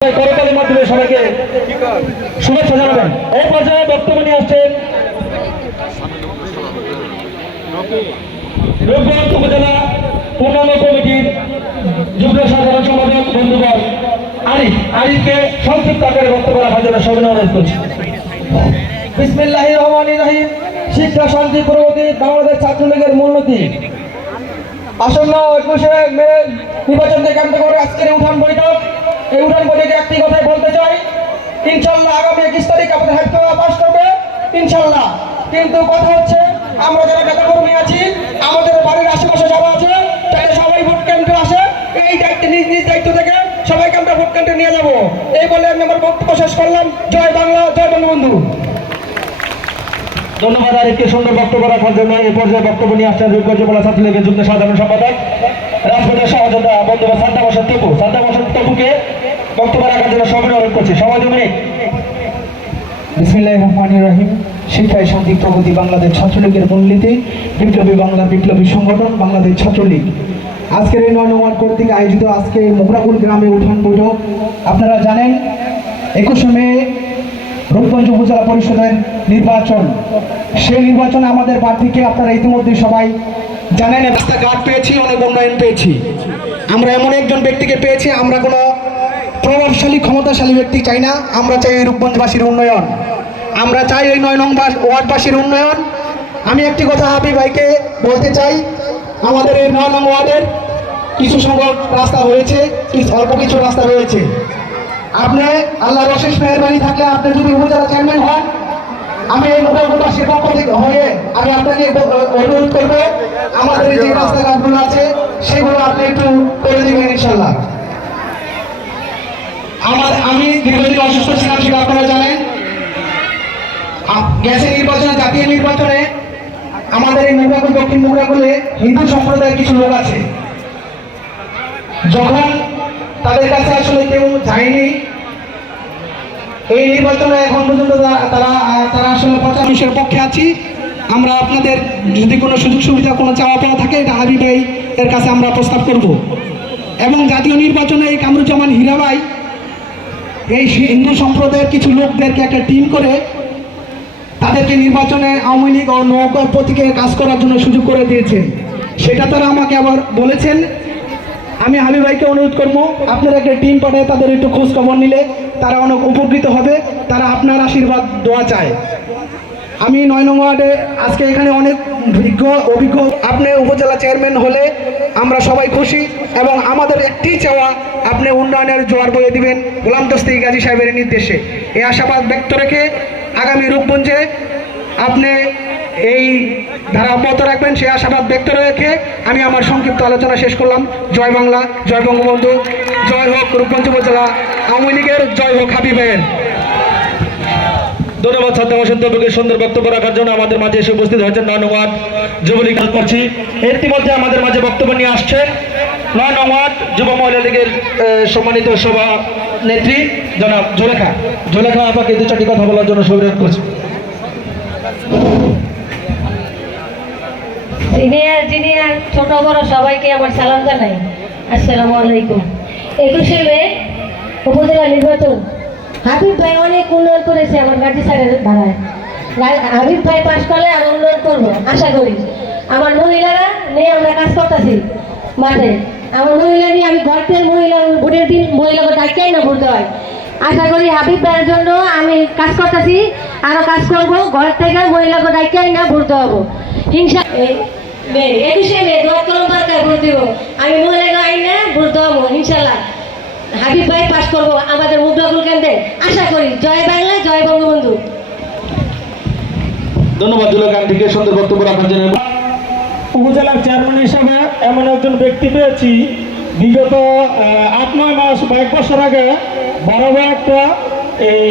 করতালির মাধ্যমে সবাইকে শুভেচ্ছা জানাবেন। এই পর্যায়ে বক্তব্য নিয়ে আসছেন রূপগঞ্জ উপজেলা উন্নয়ন কমিটির যুগ্ম সাধারণ সম্পাদক বন্ধুগণ আরিফকে সংক্ষিপ্ত আকারে বক্তব্য রাখার জন্য সবিনয় অনুরোধ করছি। বিসমিল্লাহির রহমানির রহিম। শিক্ষা, শান্তি, প্রগতি, বাংলাদেশ ছাত্রলীগের মূলনীতি। আসন্ন 21শে মে নির্বাচনকে কেন্দ্র করে আজকের উঠান বৈঠক। এই উঠান বৈঠকে একটি কথাই বলতে চাই, ইনশাল্লাহ আগামী 21 তারিখ আমাদের হাতে পাস করবে ইনশাল্লাহ। কিন্তু কথা হচ্ছে, আমরা যারা নেতাকর্মী আছি, আমাদের বাড়ির আশেপাশে যারা আছে, তাদের সবাই ভোট কেন্দ্রে আসে। এই দায়িত্ব নিজ নিজ দায়িত্ব থেকে সবাইকে আমরা ভোট কেন্দ্রে নিয়ে যাব। এই বলে আমি আমার বক্তব্য শেষ করলাম। জয় বাংলা, জয় বঙ্গবন্ধু। ধন্যবাদ আরিফকে সুন্দর বক্তব্য রাখার জন্য। এই পর্যায়ে বক্তব্য নিয়ে আসছেন রূপগঞ্জ জেলা ছাত্রলীগের যুগ্ম সাধারণ সম্পাদক রাজপথের সহযোদ্ধা বন্ধু সাদ্দাম হোসেন তপুকে বক্তব্য রাখার জন্য সবিনয় অনুরোধ করছি। সময় 2 মিনিট। বিসমিল্লাহির রহমানির রহিম। শিক্ষায় শান্তি, প্রগতি, বাংলাদেশ ছাত্রলীগের মূলনীতি। বিপ্লবী বাংলা বিপ্লবী সংগঠন বাংলাদেশ ছাত্রলীগ আজকের এই 9 নম্বর কর্তৃক আয়োজিত আজকে এই মোগরাপুর গ্রামে উঠান বৈঠক। আপনারা জানেন 21শে মে রূপগঞ্জ উপজেলা পরিষদের নির্বাচন। সেই নির্বাচনে আমাদের প্রার্থীকে আপনারা ইতিমধ্যে সবাই জানেন। রাস্তাঘাট পেয়েছি, অনেক উন্নয়ন পেয়েছি। আমরা এমন একজন ব্যক্তিকে পেয়েছি, আমরা কোনো প্রভাবশালী ক্ষমতাশালী ব্যক্তি চাই না। আমরা চাই এই রূপগঞ্জবাসীর উন্নয়ন, আমরা চাই এই 9 নং ওয়ার্ডবাসীর উন্নয়ন। আমি একটি কথা হাবিব ভাইকে বলতে চাই, আমাদের এই 9 নং ওয়ার্ডের কিছু সংখ্যক রাস্তা হয়েছে, অল্প কিছু রাস্তা রয়েছে। আপনি আল্লাহর অশেষ মেহেরবানি থাকলে আপনি যদি উপজেলা চেয়ারম্যান হন, আমি এই মোগরাপুরবাসীর পক্ষ থেকে হয়ে আমি আপনাকে অনুরোধ করবো, আমাদের যে রাস্তাঘাটগুলো আছে সেগুলো আপনি একটু করে দেবেন ইনশাল্লাহ। আমি দীর্ঘদিন অসুস্থ ছিলাম, সেটা আপনারা জানেন। গেছে নির্বাচনে, জাতীয় নির্বাচনে আমাদের এই মোগরাকুল, দক্ষিণ মোগরাকুলে হিন্দু সম্প্রদায়ের কিছু লোক আছে। যখন তাদের কাছে আসলে কেউ যায়নি এই নির্বাচনে, এখন পর্যন্ত তারা আসলে মানুষের পক্ষে আছি। আমরা আপনাদের যদি কোনো সুযোগ সুবিধা, কোনো চাওয়া পাওয়া থাকে, এটা হাবিব ভাই এর কাছে আমরা প্রস্তাব করব। এবং জাতীয় নির্বাচনে এই কামরুজ্জামান হীরা ভাই এই হিন্দু সম্প্রদায়ের কিছু লোকদেরকে একটা টিম করে তাদেরকে নির্বাচনে আওয়ামী লীগ ও নৌকা প্রতীকে কাজ করার জন্য সুযোগ করে দিয়েছে। সেটা তারা আমাকে আবার বলেছেন। আমি হাবিব ভাইকে অনুরোধ করবো, আপনারা একটা টিম পাঠিয়ে তাদের একটু খোঁজ খবর নিলে তারা অনেক উপকৃত হবে। তারা আপনার আশীর্বাদ দোয়া চায়। আমি 9 নং ওয়ার্ডে আজকে এখানে অনেক অভিজ্ঞ আপনি উপজেলা চেয়ারম্যান হলে আমরা সবাই খুশি। এবং আমাদের একটি চাওয়া, আপনি উন্নয়নের জোয়ার বয়ে দিবেন গোলাম দস্তি গাজী সাহেবের নির্দেশে। এই আশাবাদ ব্যক্ত রেখে আগামী রূপগঞ্জে আপনি এই ধারা অব্যাহত রাখবেন, সেই আশাবাদ ব্যক্ত রেখে আমি আমার সংক্ষিপ্ত আলোচনা শেষ করলাম। জয় বাংলা, জয় বঙ্গবন্ধু, জয় হোক রূপগঞ্জ উপজেলা আওয়ামী লীগের, জয় হোক হাবিব ভাইয়ের। ধন্যবাদ সাদ্দাম হোসেন তপুকে সুন্দর বক্তব্য রাখার জন্য। আমাদের মাঝে এসে উপস্থিত হয়েছেন 9 নং ওয়ার্ড যুবলীগ করছি। ইতিমধ্যে আমাদের মাঝে বক্তব্য নিয়ে আসছেন 9 নং ওয়ার্ড যুব মহিলা লীগের সম্মানিত সভা নেত্রী জনাব জোলেখা আপাকে 2-4টি কথা বলার জন্য অনুরোধ করছি। সিনিয়র ছোট বড় সবাইকে আমার সালাম জানাই, আসসালামু আলাইকুম। 21শে মে উপজেলা নির্বাচন, হাবিব ভাই অনেক উন্নয়ন করেছে আমার গাজী স্যারের ধারায়। হাবিব ভাই পাশ করলে আমি উন্নয়ন করবো আশা করি। আমার মহিলারা নিয়ে আমরা কাজ করতেছি মাঠে। আমার মহিলা নিয়ে আমি ঘরের মহিলা, ভোটের দিন মহিলাকে ডাকিয়াই না ভোট হয়। আশা করি হাবিব ভাইয়ের জন্য আমি কাজ করতেছি, আরো কাজ করবো। ঘর থেকে মহিলাকে ডাকিয়াই না ভোট দেওয়াবো হিংসা। 21শে মে দোয়া কলম দরকার ভোট দিব। আমি মহিলাকে আইনে ভোট দেওয়াবো ইনশাল্লাহ। হাবিব ভাই পাস করবো আমাদের মোগরাকুল কেন্দ্রে আশা করি। জয় বাংলা, জয় বঙ্গবন্ধু। ধন্যবাদ জুলেখাকে সুন্দর বক্তব্য রাখার জন্য। উপজেলার চেয়ারম্যান হিসাবে এমন একজন ব্যক্তি পেয়েছি, বিগত 8-9 মাস বা 1 বছর আগে বড় একটা এই